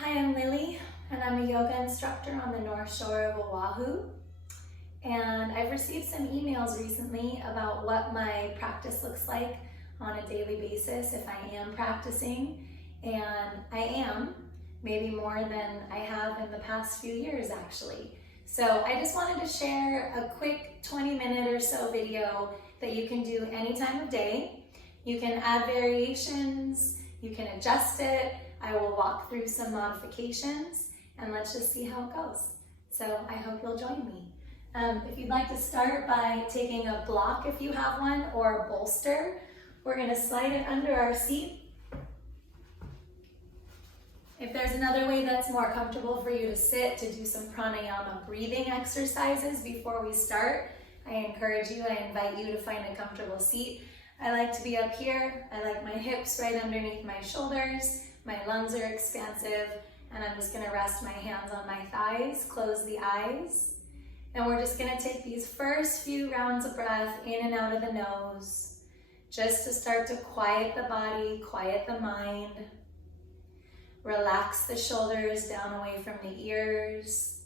Hi, I'm Lily, and I'm a yoga instructor on the North Shore of Oahu. And I've received some emails recently about what my practice looks like on a daily basis if I am practicing. And I am, maybe more than I have in the past few years actually. So I just wanted to share a quick 20-minute or so video that you can do any time of day. You can add variations, you can adjust it. I will walk through some modifications and let's just see how it goes. So I hope you'll join me. If you'd like to start by taking a block if you have one or a bolster, we're going to slide it under our seat. If there's another way that's more comfortable for you to sit, to do some pranayama breathing exercises before we start, I encourage you, I invite you to find a comfortable seat. I like to be up here. I like my hips right underneath my shoulders. My lungs are expansive, and I'm just gonna rest my hands on my thighs, close the eyes, and we're just gonna take these first few rounds of breath in and out of the nose, just to start to quiet the body, quiet the mind. Relax the shoulders down away from the ears.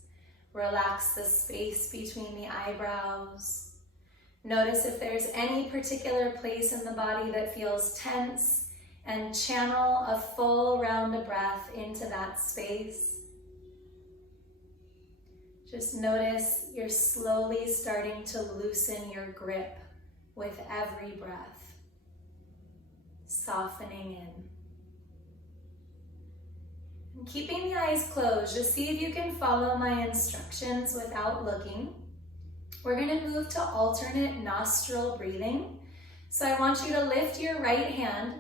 Relax the space between the eyebrows. Notice if there's any particular place in the body that feels tense, and channel a full round of breath into that space. Just notice you're slowly starting to loosen your grip with every breath, softening in. And keeping the eyes closed, just see if you can follow my instructions without looking. We're going to move to alternate nostril breathing. So I want you to lift your right hand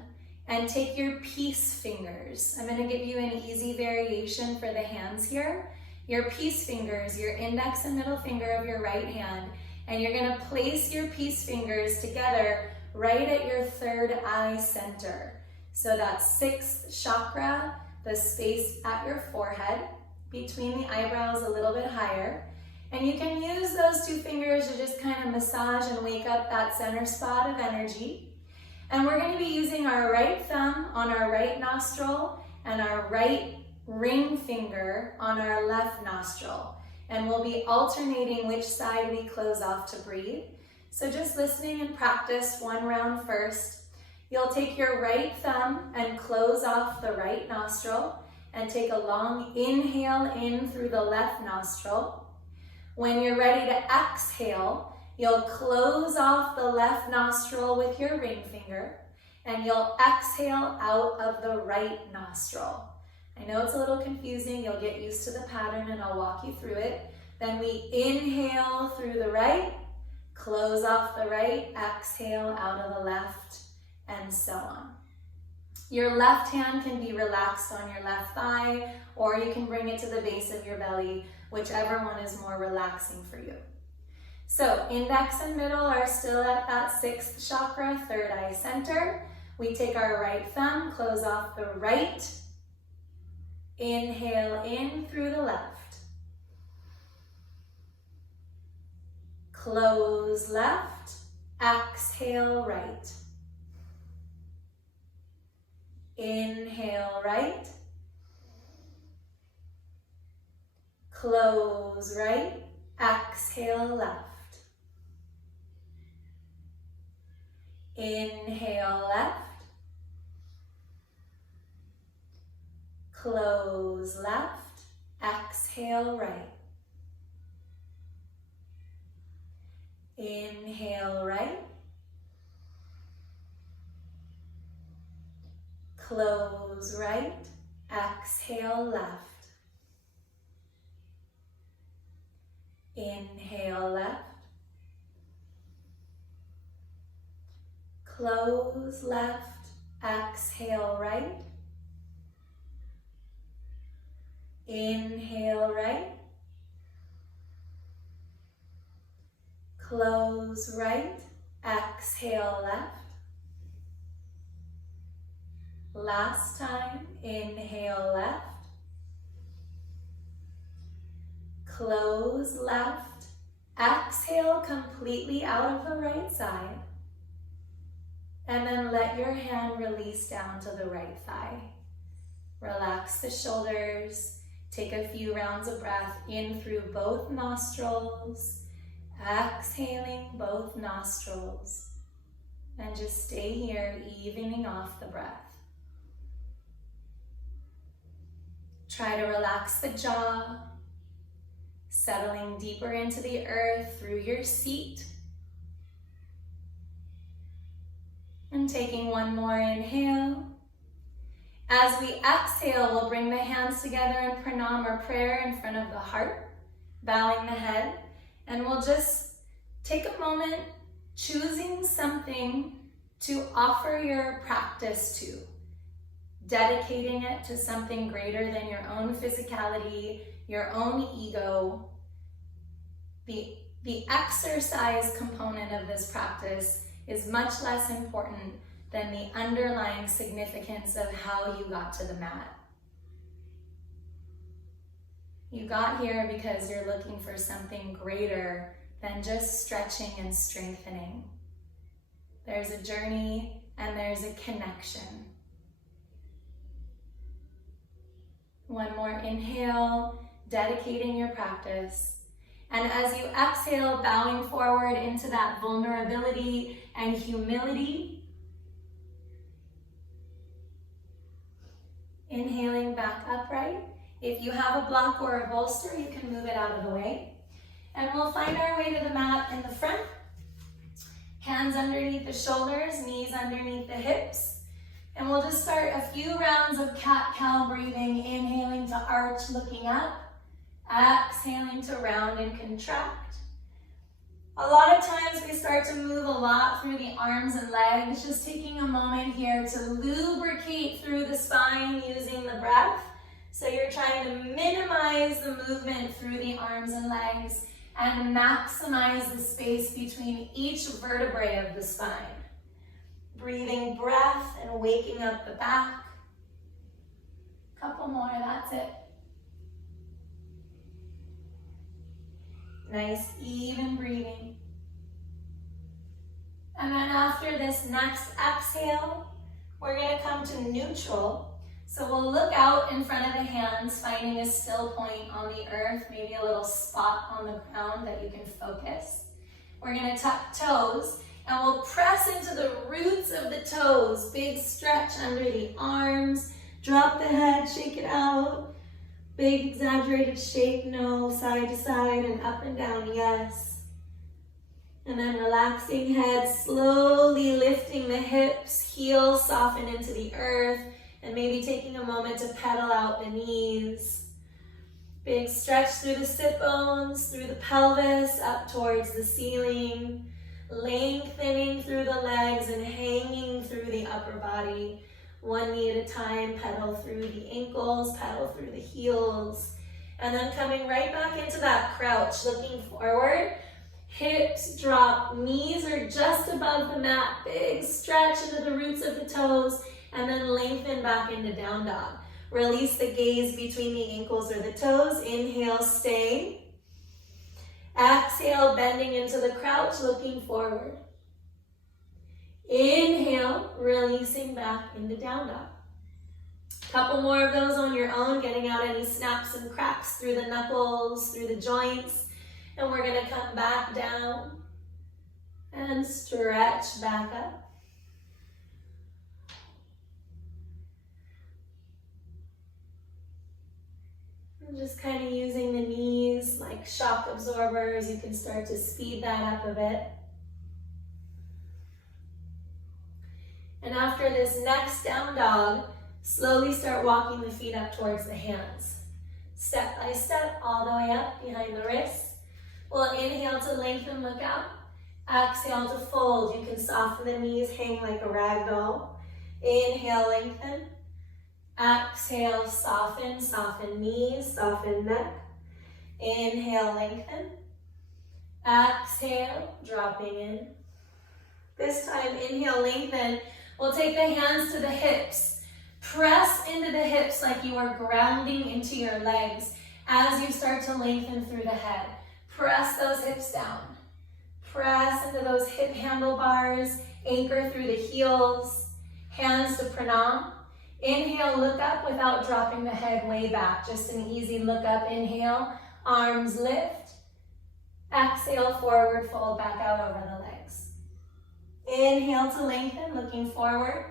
and take your peace fingers. I'm going to give you an easy variation for the hands here. Your peace fingers, your index and middle finger of your right hand, and you're going to place your peace fingers together right at your third eye center. So that's sixth chakra, the space at your forehead, between the eyebrows a little bit higher. And you can use those two fingers to just kind of massage and wake up that center spot of energy. And we're going to be using our right thumb on our right nostril and our right ring finger on our left nostril. And we'll be alternating which side we close off to breathe. So just listening and practice one round first. You'll take your right thumb and close off the right nostril and take a long inhale in through the left nostril. When you're ready to exhale, you'll close off the left nostril with your ring finger, and you'll exhale out of the right nostril. I know it's a little confusing. You'll get used to the pattern, and I'll walk you through it. Then we inhale through the right, close off the right, exhale out of the left, and so on. Your left hand can be relaxed on your left thigh, or you can bring it to the base of your belly, whichever one is more relaxing for you. So index and middle are still at that sixth chakra, third eye center. We take our right thumb, close off the right, inhale in through the left, close left, exhale right, inhale right, close right, exhale left. Inhale left, close left, exhale right. Inhale right, close right, exhale left. Inhale left, close left, exhale right. Inhale right, close right, exhale left. Last time, inhale left, close left, exhale completely out of the right side. And then let your hand release down to the right thigh. Relax the shoulders. Take a few rounds of breath in through both nostrils. Exhaling both nostrils. And just stay here, evening off the breath. Try to relax the jaw. Settling deeper into the earth through your seat. And taking one more inhale. As we exhale, we'll bring the hands together in pranayama or prayer in front of the heart, bowing the head. And we'll just take a moment choosing something to offer your practice to, dedicating it to something greater than your own physicality, your own ego. The exercise component of this practice is much less important than the underlying significance of how you got to the mat. You got here because you're looking for something greater than just stretching and strengthening. There's a journey and there's a connection. One more inhale, dedicating your practice. And as you exhale, bowing forward into that vulnerability and humility. Inhaling back upright. If you have a block or a bolster, you can move it out of the way. And we'll find our way to the mat in the front. Hands underneath the shoulders, knees underneath the hips. And we'll just start a few rounds of cat-cow breathing, inhaling to arch, looking up. Exhaling to round and contract. A lot of times we start to move a lot through the arms and legs, just taking a moment here to lubricate through the spine using the breath. So you're trying to minimize the movement through the arms and legs and maximize the space between each vertebrae of the spine. Breathing breath and waking up the back. Couple more, that's it. Nice, even breathing. And then after this next exhale, we're going to come to neutral. So we'll look out in front of the hands, finding a still point on the earth, maybe a little spot on the ground that you can focus. We're going to tuck toes, and we'll press into the roots of the toes. Big stretch under the arms. Drop the head, shake it out. Big exaggerated shake, no, side to side and up and down, yes. And then relaxing head, slowly lifting the hips, heels soften into the earth, and maybe taking a moment to pedal out the knees. Big stretch through the sit bones, through the pelvis, up towards the ceiling. Lengthening through the legs and hanging through the upper body. One knee at a time, pedal through the ankles, pedal through the heels. And then coming right back into that crouch, looking forward. Hips drop, knees are just above the mat. Big stretch into the roots of the toes. And then lengthen back into down dog. Release the gaze between the ankles or the toes. Inhale, stay. Exhale, bending into the crouch, looking forward. Inhale, releasing back into down dog. Couple more of those on your own, getting out any snaps and cracks through the knuckles, through the joints. And we're going to come back down and stretch back up. And just kind of using the knees like shock absorbers. You can start to speed that up a bit. And after this next down dog, slowly start walking the feet up towards the hands. Step by step, all the way up behind the wrists. We'll inhale to lengthen, look out. Exhale to fold. You can soften the knees, hang like a rag doll. Inhale, lengthen. Exhale, soften, soften knees, soften neck. Inhale, lengthen. Exhale, dropping in. This time, inhale, lengthen. We'll take the hands to the hips. Press into the hips like you are grounding into your legs as you start to lengthen through the head. Press those hips down. Press into those hip handlebars. Anchor through the heels. Hands to pranam. Inhale, look up without dropping the head way back. Just an easy look up. Inhale, arms lift. Exhale, forward fold back out over the legs. Inhale to lengthen, looking forward.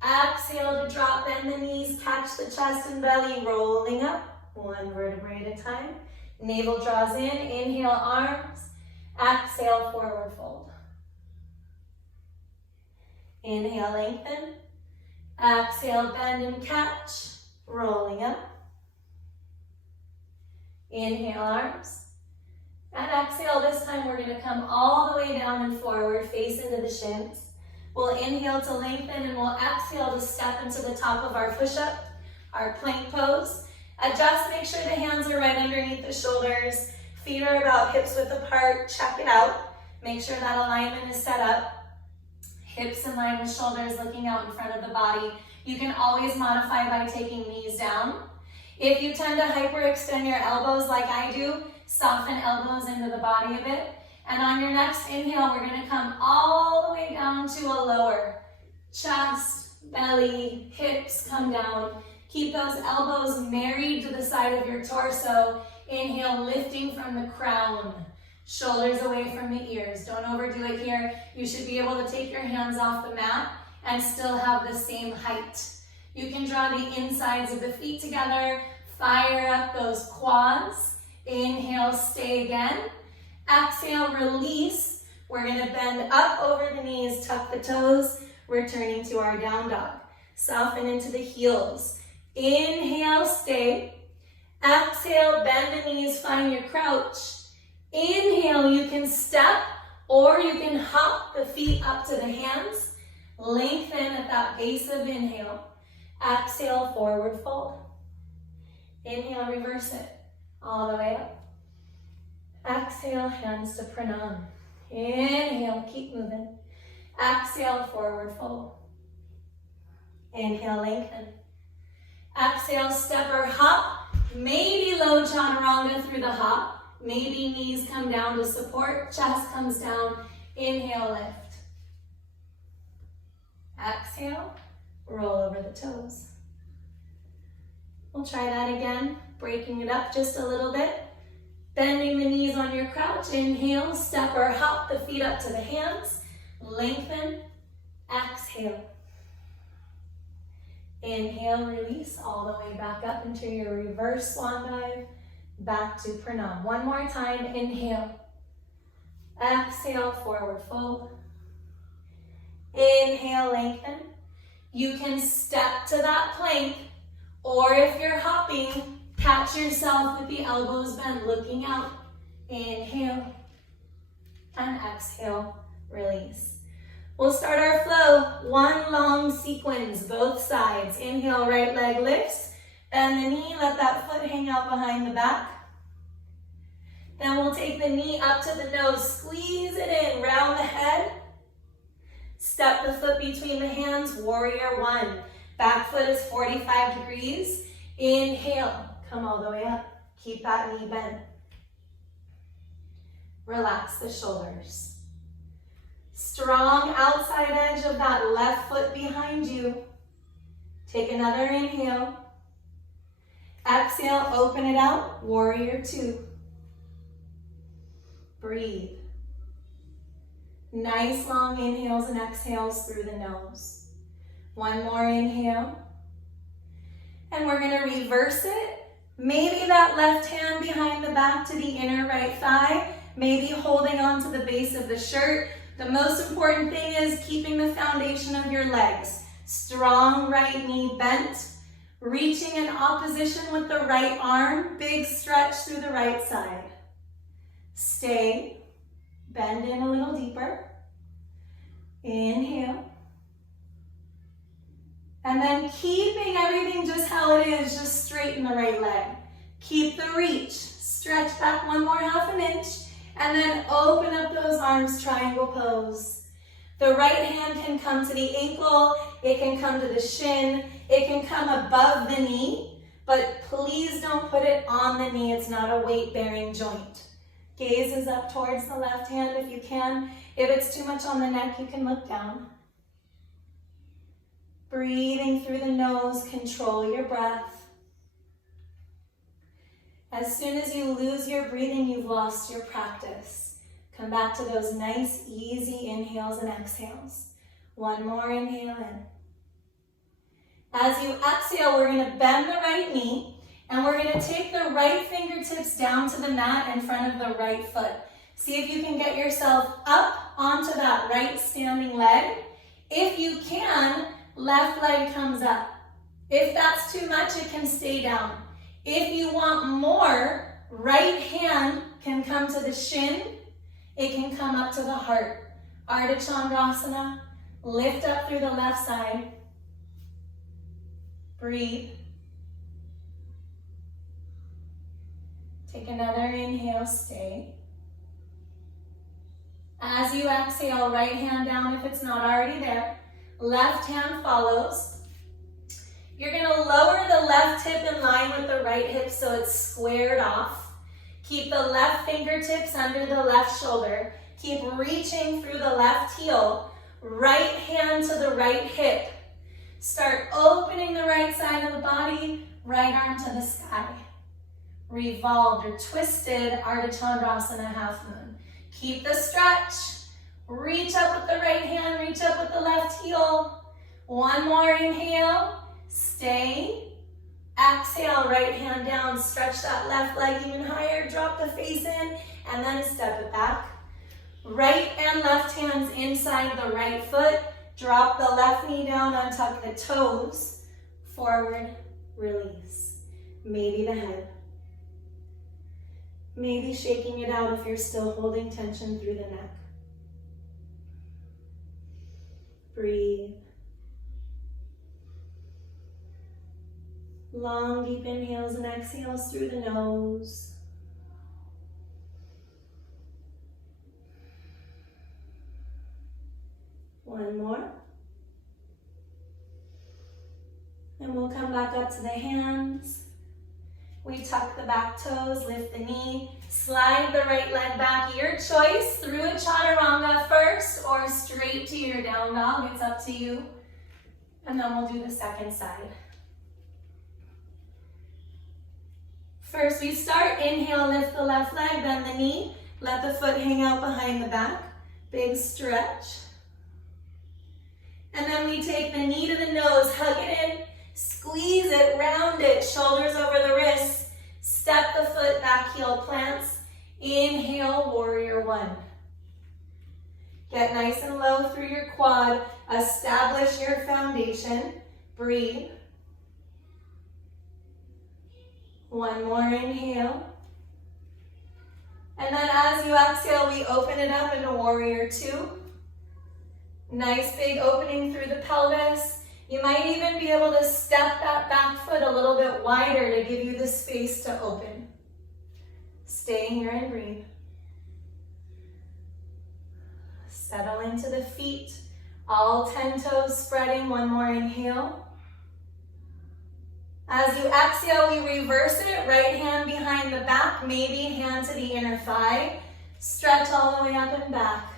Exhale to drop, bend the knees, catch the chest and belly, rolling up. One vertebrae at a time. Navel draws in, inhale, arms. Exhale, forward fold. Inhale, lengthen. Exhale, bend and catch, rolling up. Inhale, arms. And exhale, this time we're going to come all the way down and forward, face into the shins. We'll inhale to lengthen and we'll exhale to step into the top of our push-up, our plank pose. Adjust, make sure the hands are right underneath the shoulders. Feet are about hips width apart. Check it out. Make sure that alignment is set up. Hips in line with shoulders, looking out in front of the body. You can always modify by taking knees down. If you tend to hyperextend your elbows like I do, soften elbows into the body a bit. And on your next inhale, we're going to come all the way down to a lower. Chest, belly, hips come down. Keep those elbows married to the side of your torso. Inhale, lifting from the crown. Shoulders away from the ears. Don't overdo it here. You should be able to take your hands off the mat and still have the same height. You can draw the insides of the feet together. Fire up those quads. Inhale, stay again. Exhale, release. We're going to bend up over the knees, tuck the toes, returning to our down dog. Soften into the heels. Inhale, stay. Exhale, bend the knees, find your crouch. Inhale, you can step or you can hop the feet up to the hands. Lengthen at that base of inhale. Exhale, forward fold. Inhale, reverse it. All the way up. Exhale, hands to pranayama. Inhale, keep moving. Exhale, forward fold. Inhale, lengthen. Exhale, step or hop. Maybe low chaturanga through the hop. Maybe knees come down to support. Chest comes down. Inhale, lift. Exhale, roll over the toes. We'll try that again. Breaking it up just a little bit. Bending the knees on your crouch. Inhale, step or hop the feet up to the hands. Lengthen. Exhale. Inhale, release all the way back up into your reverse swan dive. Back to pranayama. One more time. Inhale. Exhale, forward fold. Inhale, lengthen. You can step to that plank, or if you're hopping, catch yourself with the elbows bent, looking out. Inhale and exhale, release. We'll start our flow. One long sequence, both sides. Inhale, right leg lifts. Bend the knee, let that foot hang out behind the back. Then we'll take the knee up to the nose, squeeze it in, round the head. Step the foot between the hands, warrior one. Back foot is 45 degrees. Inhale, come all the way up. Keep that knee bent. Relax the shoulders. Strong outside edge of that left foot behind you. Take another inhale. Exhale, open it out, warrior two. Breathe. Nice long inhales and exhales through the nose. One more inhale. And we're going to reverse it. Maybe that left hand behind the back to the inner right thigh. Maybe holding on to the base of the shirt. The most important thing is keeping the foundation of your legs. Strong right knee bent. Reaching in opposition with the right arm. Big stretch through the right side. Stay. Bend in a little deeper. Inhale. And then keeping everything just how it is, just straighten the right leg. Keep the reach. Stretch back one more half an inch. And then open up those arms, triangle pose. The right hand can come to the ankle. It can come to the shin. It can come above the knee. But please don't put it on the knee. It's not a weight-bearing joint. Gaze is up towards the left hand if you can. If it's too much on the neck, you can look down. Breathing through the nose, control your breath. As soon as you lose your breathing, you've lost your practice. Come back to those nice, easy inhales and exhales. One more inhale in. As you exhale, we're going to bend the right knee, and we're going to take the right fingertips down to the mat in front of the right foot. See if you can get yourself up onto that right standing leg. If you can, left leg comes up. If that's too much, it can stay down. If you want more, right hand can come to the shin. It can come up to the heart. Ardha Chandrasana. Lift up through the left side. Breathe. Take another inhale, stay. As you exhale, right hand down if it's not already there. Left hand follows. You're going to lower the left hip in line with the right hip so it's squared off. Keep the left fingertips under the left shoulder. Keep reaching through the left heel. Right hand to the right hip. Start opening the right side of the body, right arm to the sky. Revolved or twisted Ardha Chandrasana half moon. Keep the stretch. Reach up with the right hand, reach up with the left heel. One more inhale. Stay. Exhale, right hand down. Stretch that left leg even higher. Drop the face in and then step it back. Right and left hands inside the right foot. Drop the left knee down, untuck the toes. Forward, release. Maybe the head. Maybe shaking it out if you're still holding tension through the neck. Breathe. Long, deep inhales and exhales through the nose. One more. And we'll come back up to the hands. We tuck the back toes, lift the knee, slide the right leg back. Your choice, through a chaturanga first or straight to your down dog. It's up to you. And then we'll do the second side. First we start, inhale, lift the left leg, bend the knee, let the foot hang out behind the back. Big stretch. And then we take the knee to the nose, hug it in, squeeze it, round it, shoulders over the wrists. Step the foot back, heel plants. Inhale, warrior one. Get nice and low through your quad. Establish your foundation. Breathe. One more inhale. And then as you exhale, we open it up into warrior two. Nice big opening through the pelvis. You might even be able to step that back foot a little bit wider to give you the space to open. Stay here and breathe. Settle into the feet. All 10 toes spreading. One more inhale. As you exhale, we reverse it. Right hand behind the back, maybe hand to the inner thigh. Stretch all the way up and back.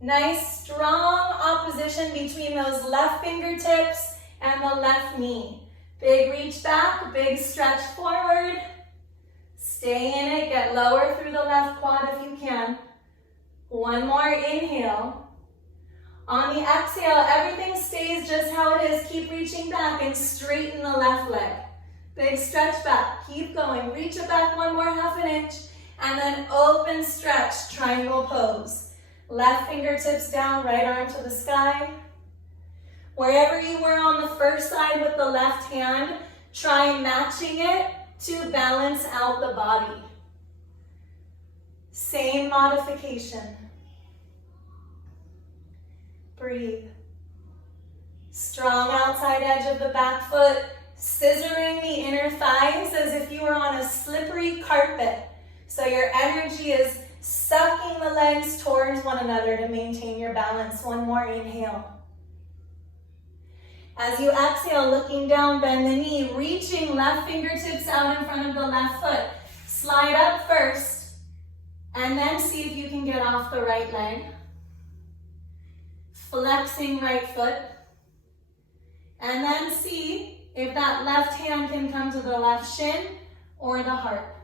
Nice, strong opposition between those left fingertips and the left knee. Big reach back, big stretch forward. Stay in it, get lower through the left quad if you can. One more inhale. On the exhale, everything stays just how it is. Keep reaching back and straighten the left leg. Big stretch back, keep going. Reach it back one more half an inch and then open stretch, triangle pose. Left fingertips down, right arm to the sky. Wherever you were on the first side with the left hand, try matching it to balance out the body. Same modification. Breathe. Strong outside edge of the back foot, scissoring the inner thighs as if you were on a slippery carpet. So your energy is sucking the legs towards one another to maintain your balance. One more inhale. As you exhale, looking down, bend the knee, reaching left fingertips out in front of the left foot. Slide up first, and then see if you can get off the right leg. Flexing right foot. And then see if that left hand can come to the left shin or the heart.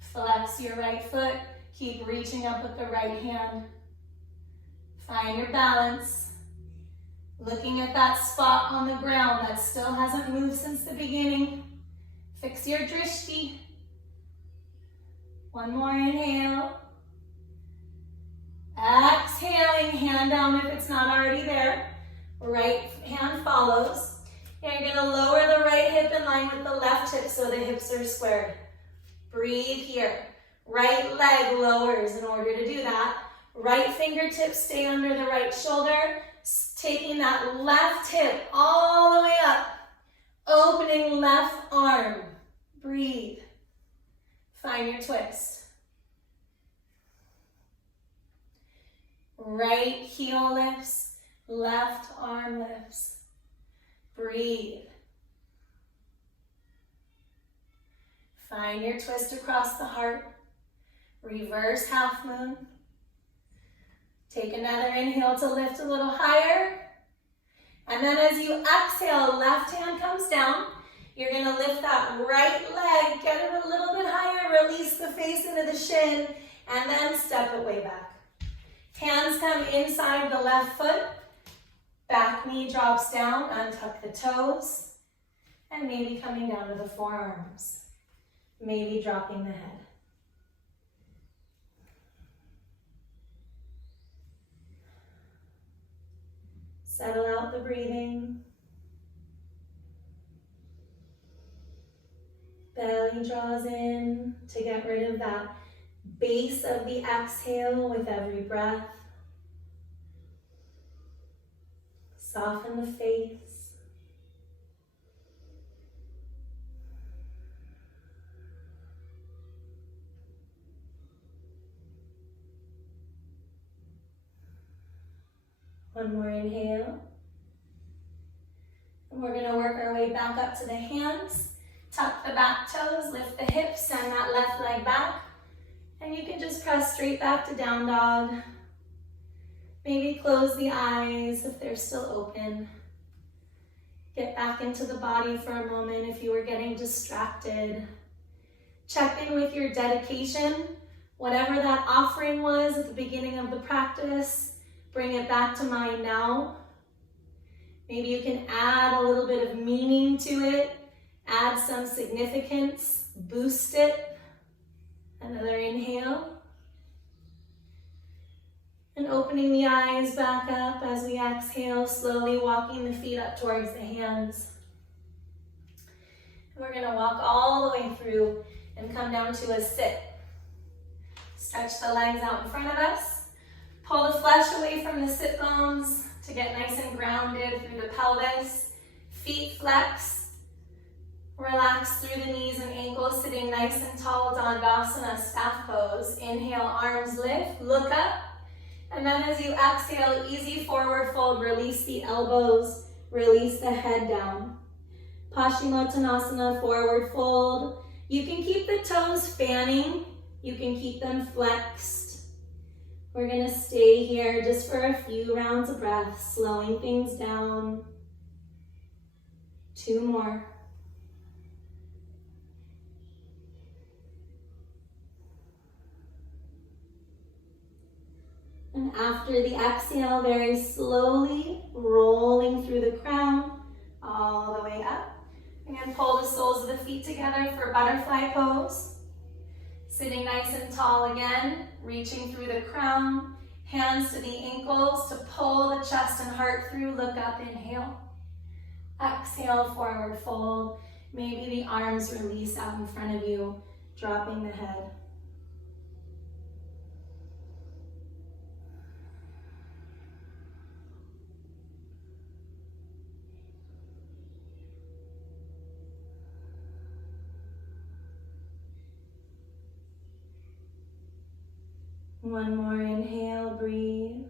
Flex your right foot. Keep reaching up with the right hand. Find your balance. Looking at that spot on the ground that still hasn't moved since the beginning. Fix your drishti. One more inhale. Exhaling, hand down if it's not already there. Right hand follows. And you're gonna lower the right hip in line with the left hip so the hips are squared. Breathe here. Right leg lowers in order to do that. Right fingertips stay under the right shoulder. Taking that left hip all the way up. Opening left arm. Breathe. Find your twist. Right heel lifts. Left arm lifts. Breathe. Find your twist across the heart. Reverse half moon. Take another inhale to lift a little higher. And then as you exhale, left hand comes down. You're gonna lift that right leg, get it a little bit higher, release the face into the shin, and then step it way back. Hands come inside the left foot. Back knee drops down, untuck the toes, and maybe coming down to the forearms. Maybe dropping the head. Settle out the breathing. Belly draws in to get rid of that base of the exhale with every breath. Soften the face. One more inhale. And we're gonna work our way back up to the hands. Tuck the back toes, lift the hips, send that left leg back. And you can just press straight back to down dog. Maybe close the eyes if they're still open. Get back into the body for a moment if you were getting distracted. Check in with your dedication. Whatever that offering was at the beginning of the practice, bring it back to mind now. Maybe you can add a little bit of meaning to it, add some significance, boost it. Another inhale. And opening the eyes back up as we exhale, slowly walking the feet up towards the hands. And we're gonna walk all the way through and come down to a sit. Stretch the legs out in front of us. Pull the flesh away from the sit bones to get nice and grounded through the pelvis. Feet flex. Relax through the knees and ankles, sitting nice and tall, Dandasana, staff pose. Inhale, arms lift, look up. And then as you exhale, easy forward fold, release the elbows, release the head down. Paschimottanasana, forward fold. You can keep the toes fanning. You can keep them flexed. We're gonna stay here just for a few rounds of breath, slowing things down. 2 more. And after the exhale, very slowly rolling through the crown, all the way up. Again, pull the soles of the feet together for butterfly pose. Sitting nice and tall again, reaching through the crown, hands to the ankles to pull the chest and heart through, look up, inhale. Exhale, forward fold. Maybe the arms release out in front of you, dropping the head. One more inhale, breathe.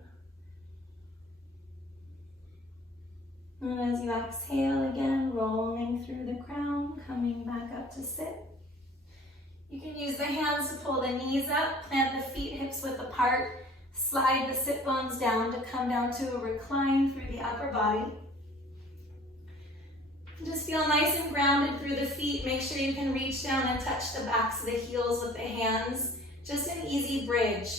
And as you exhale again, rolling through the crown, coming back up to sit. You can use the hands to pull the knees up, plant the feet hips width apart, Slide the sit bones down to come down to a recline through the upper body. Just feel nice and grounded through the feet. Make sure you can reach down and touch the backs of the heels with the hands. Just an easy bridge.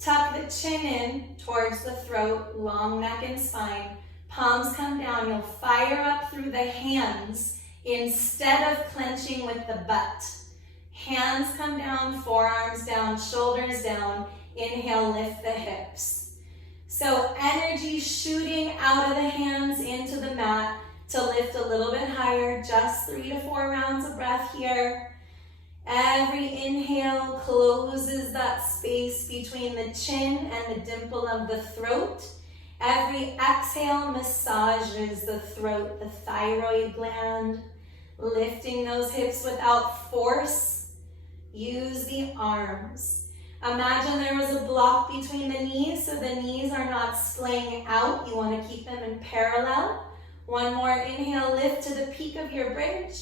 Tuck the chin in towards the throat, long neck and spine. Palms come down. You'll fire up through the hands instead of clenching with the butt. Hands come down, forearms down, shoulders down. Inhale, lift the hips. So energy shooting out of the hands into the mat to lift a little bit higher, just 3 to 4 rounds of breath here. Every inhale closes that space between the chin and the dimple of the throat. Every exhale massages the throat, the thyroid gland, lifting those hips without force. Use the arms. Imagine there was a block between the knees, so the knees are not splaying out. You want to keep them in parallel. One more inhale, lift to the peak of your bridge.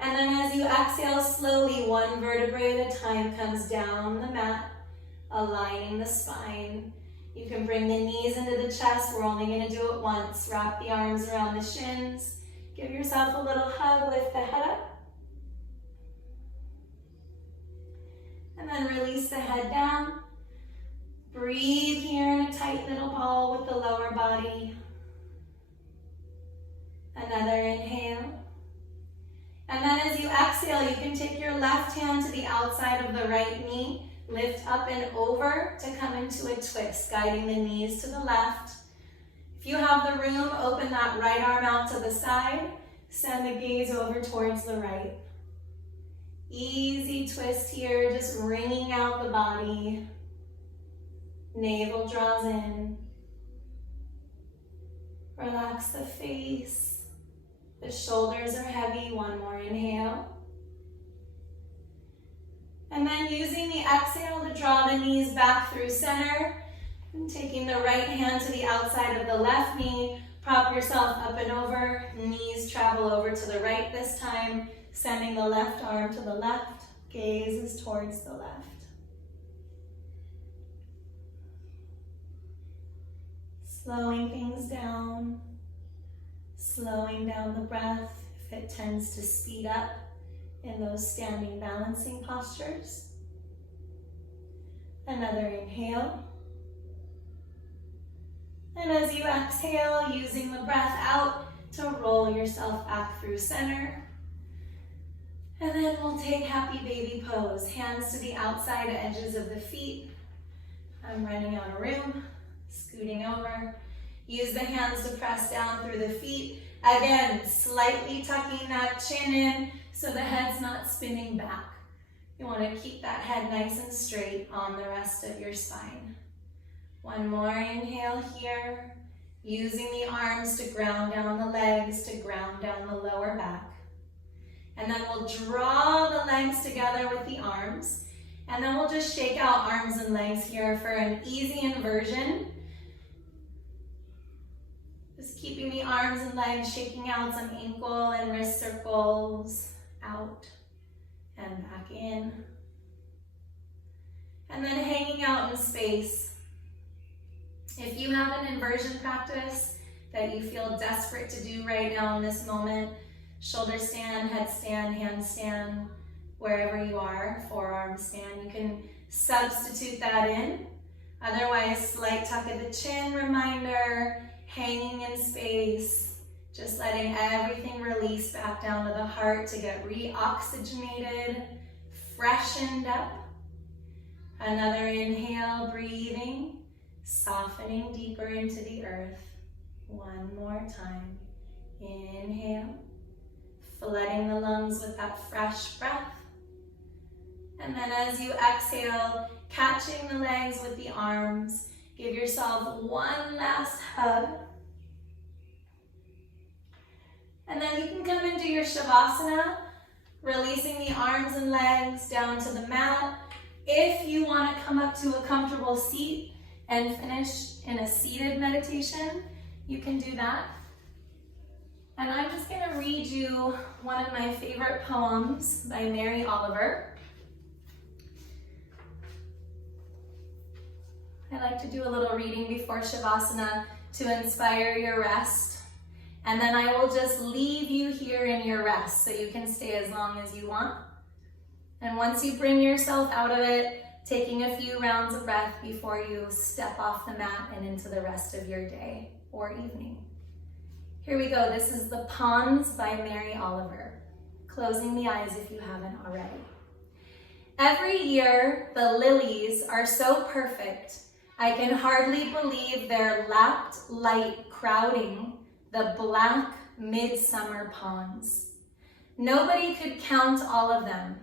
And then as you exhale slowly, one vertebrae at a time comes down the mat, aligning the spine. You can bring the knees into the chest. We're only going to do it once. Wrap the arms around the shins. Give yourself a little hug, lift the head up. And then release the head down. Breathe here in a tight little ball with the lower body. Another inhale. And then as you exhale, you can take your left hand to the outside of the right knee, lift up and over to come into a twist, guiding the knees to the left. If you have the room, open that right arm out to the side, send the gaze over towards the right. Easy twist here, just wringing out the body. Navel draws in. Relax the face. The shoulders are heavy. One more inhale. And then using the exhale to draw the knees back through center. And taking the right hand to the outside of the left knee. Prop yourself up and over. Knees travel over to the right this time. Sending the left arm to the left. Gaze is towards the left. Slowing things down. Slowing down the breath if it tends to speed up in those standing balancing postures. Another inhale. And as you exhale, using the breath out to roll yourself back through center. And then we'll take happy baby pose. Hands to the outside edges of the feet. I'm running out of room. Scooting over. Use the hands to press down through the feet. Again, slightly tucking that chin in so the head's not spinning back. You want to keep that head nice and straight on the rest of your spine. One more inhale here. Using the arms to ground down the legs, to ground down the lower back. And then we'll draw the legs together with the arms. And then we'll just shake out arms and legs here for an easy inversion. Just keeping the arms and legs, shaking out some ankle and wrist circles, out and back in. And then hanging out in space. If you have an inversion practice that you feel desperate to do right now in this moment, shoulder stand, head stand, hand stand, wherever you are, forearm stand, you can substitute that in. Otherwise, slight tuck of the chin reminder, hanging in space, just letting everything release back down to the heart to get re-oxygenated, freshened up. Another inhale, breathing, softening deeper into the earth. One more time. Inhale, flooding the lungs with that fresh breath. And then as you exhale, catching the legs with the arms, give yourself one last hug. And then you can come into your Shavasana, releasing the arms and legs down to the mat. If you want to come up to a comfortable seat and finish in a seated meditation, you can do that. And I'm just going to read you one of my favorite poems by Mary Oliver. I like to do a little reading before Shavasana to inspire your rest. And then I will just leave you here in your rest so you can stay as long as you want. And once you bring yourself out of it, taking a few rounds of breath before you step off the mat and into the rest of your day or evening. Here we go. This is The Pawns by Mary Oliver. Closing the eyes if you haven't already. Every year, the lilies are so perfect, I can hardly believe their lapped light crowding the black midsummer ponds. Nobody could count all of them.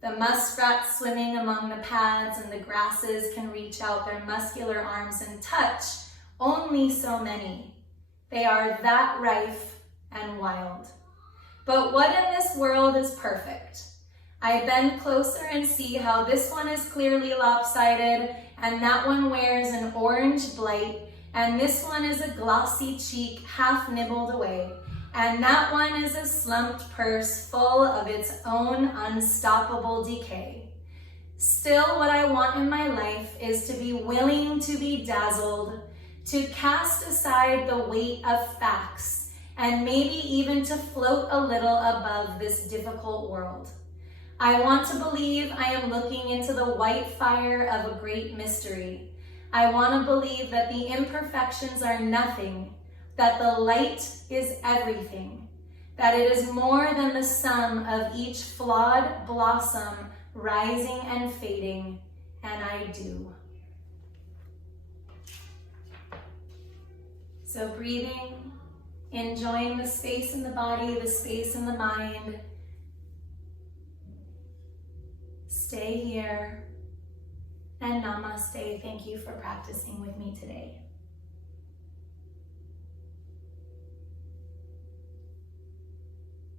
The muskrats swimming among the pads and the grasses can reach out their muscular arms and touch only so many. They are that rife and wild. But what in this world is perfect? I bend closer and see how this one is clearly lopsided, and that one wears an orange blight, and this one is a glossy cheek half nibbled away, and that one is a slumped purse full of its own unstoppable decay. Still, what I want in my life is to be willing to be dazzled, to cast aside the weight of facts, and maybe even to float a little above this difficult world. I want to believe I am looking into the white fire of a great mystery. I want to believe that the imperfections are nothing, that the light is everything, that it is more than the sum of each flawed blossom rising and fading, and I do. So breathing, enjoying the space in the body, the space in the mind. Stay here, and namaste. Thank you for practicing with me today.